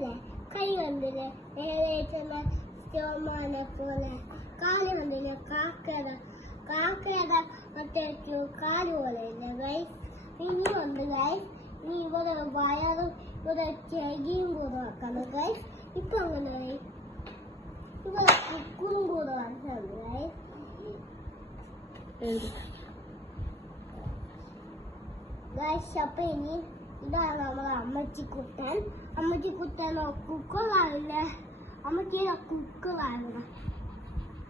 കണ്ടില്ലേ കൈ കണ്ടില്ലേ ഏകദേശം സ്റ്റോമാനെ പോലെ കാല് കണ്ടില്ലേ കാക്കയുടെ മറ്റേ കാല് പോലെ ഇല്ലേ ഗൈസ് ഇനിയുണ്ട് ഗൈസ് ഇനി ഇവിടെ വയറും ഇവിടെ ചെകിയും കൂടെ വെക്കണം ഗൈസ് ഇപ്പൊ അങ്ങനെ ഇവിടെ കുക്കും കൂടെ വെക്കണം ഗൈസ് ഗൈസ് അപ്പൊ ഇനി ഇതാണ് നമ്മളെ അമ്മച്ചിക്കുട്ടൻ കുക്കറായില്ലേ അമ്മച്ചിയുടെ കുക്കറായിരുന്നു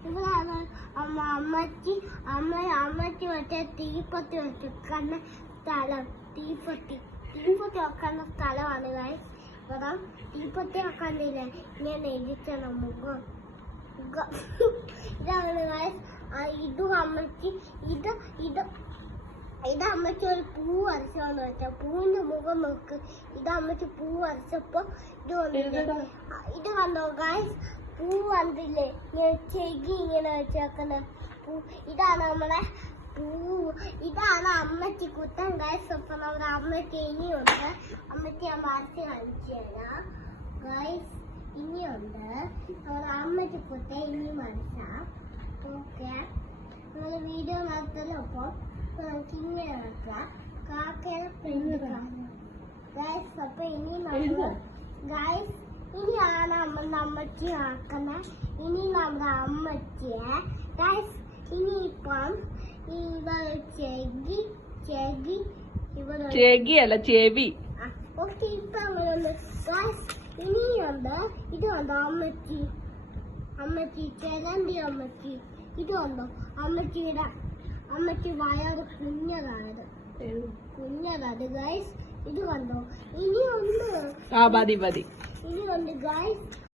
ഇവരാണ് അമ്മച്ചി മറ്റേ തീപ്പത്തി വെക്കുന്ന സ്ഥലം തീപ്പത്തി വെക്കുന്ന സ്ഥലമാണ് ഗൈസ് ഇവിടെ തീപ്പത്തി വെക്കാനില്ലേ ഇങ്ങനെ എഴുതിച്ചാണ് മുഖം ഇതാണ് ഗൈസ് ഇതും അമ്മച്ചി ഇത് അമ്മച്ചി ഒരു പൂ വരച്ചാന്ന് വെച്ചാൽ പൂവിന്റെ മുഖം നോക്ക് ഇത് അമ്മച്ചി പൂ വരച്ചപ്പോ ഇത് കണ്ടോ ഗൈസ് പൂ വന്നില്ലേ ഇങ്ങനെ ചെകി ഇങ്ങനെ വെച്ചേക്കുന്ന പൂ ഇതാണ് നമ്മളെ പൂ ഇതാണ് അമ്മച്ചി കുത്തൻ ഗൈസ് അപ്പൊ നമ്മുടെ അമ്മച്ചി ഇനിയുണ്ട് അമ്മച്ചി ഞാൻ വരച്ച് കാണിച്ചു തരാം ഗൈസ് ഇനിയുണ്ട് നമ്മുടെ അമ്മച്ചി കുത്തൻ ഇനി മനസ്സാ ഓക്കെ നമ്മള് വീഡിയോ നടത്തല്ലോ അപ്പൊ നമുക്ക് ഇങ്ങനെ നടക്കാം കാക്കയുടെ പെണ്ണ് ഗൈസ് അപ്പൊ ഇനി നമ്മള് ഗൈസ് ഇനിയാണ് അമ്മച്ചി ആക്കുന്ന ഇനി നമ്മുടെ അമ്മച്ചിയെ ഗൈസ് ഇനിയിപ്പം ഇവിടെ ചെകിയല്ല ചെവി ഓക്കെ ഇപ്പൊ അങ്ങനെയുണ്ട് ഗൈസ് ഇനിയുണ്ട് ഇത് കണ്ടോ അമ്മച്ചി ചെലന്തി അമ്മച്ചി ഇത് കണ്ടോ അമ്മച്ചി വയറ് കുഞ്ഞതായത് ഗൈസ് ഇത് കണ്ടോ ഇനിയുണ്ട് ഇനിയുണ്ട് ഗൈസ്